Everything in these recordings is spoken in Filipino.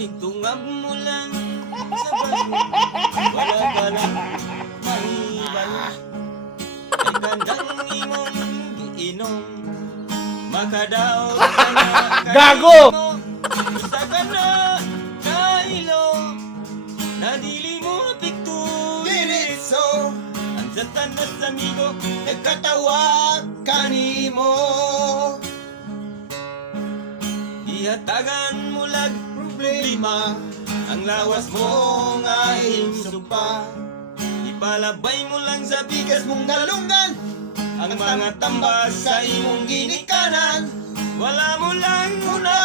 Tinigtungab mo lang sa bago Wala ka lang mahibalo Ay kandang imong giinom. Makadaot ka na Gago! Isa ka na kahilo Na dili mo apiktuhin Diritso. Ang satanas amigo Nagkatawag kanimo Ihatagan mo lag Problema Ang lawas mo Nga himsupa Ipalabay mo lang sa Bigas mong galungan Ang mga tambas sa imong ginikanan. Wala mo lang Una,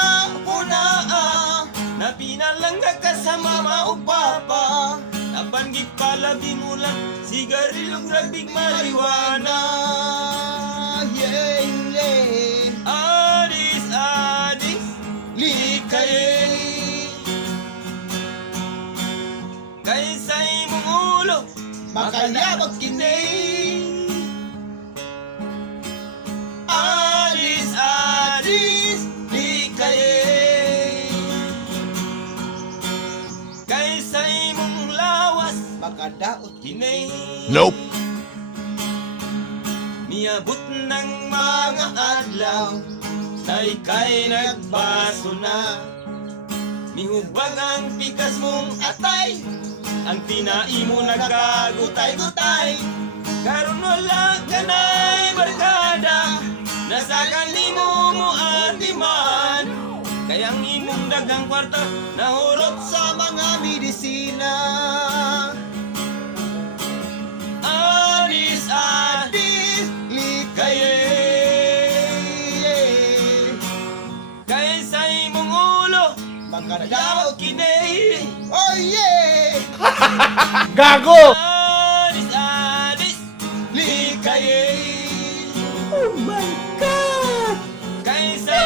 una, ah Na pinalang ka sa mama o papa. Apan gipalabi mo lang Sigarilong ragbig marijuana Makayabag kini Adis, adis Di kaye Kay sa imong lawas Makadaot Hinay. Nope. Miabot ng mga adlaw Na ika'y nagbaso na. Mihubag ang pikas mong atay Ang tinai mo nagkagutay-gutay Karon wala ka na'y barkada Nasa kanimo mo atiman Kayang imong dagang kwarta Nahurot sa mga medisina. Anis at Dis Likaye. Kay sa imong ulo Makadaot Kinay. Oh yeah Gago! Oh my God! Kay sa